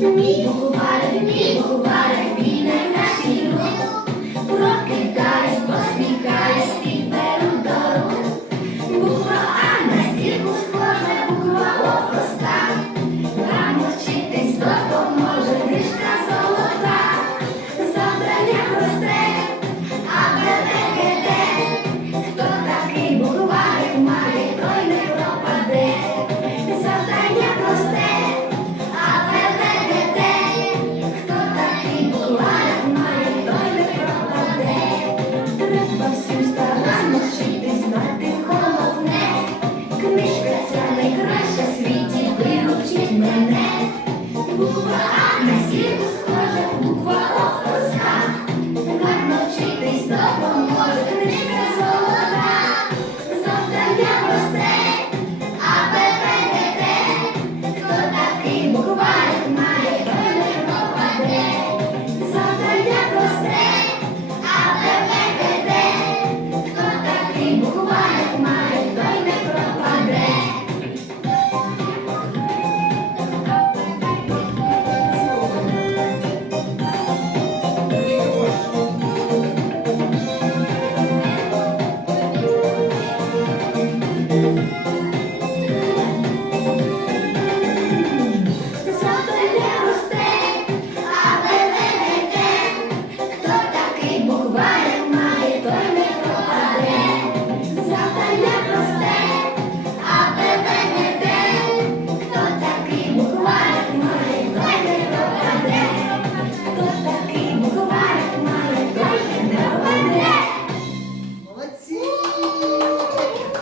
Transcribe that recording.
Мій букварик, мій букварик, мій найкращий друг. Thank you. Father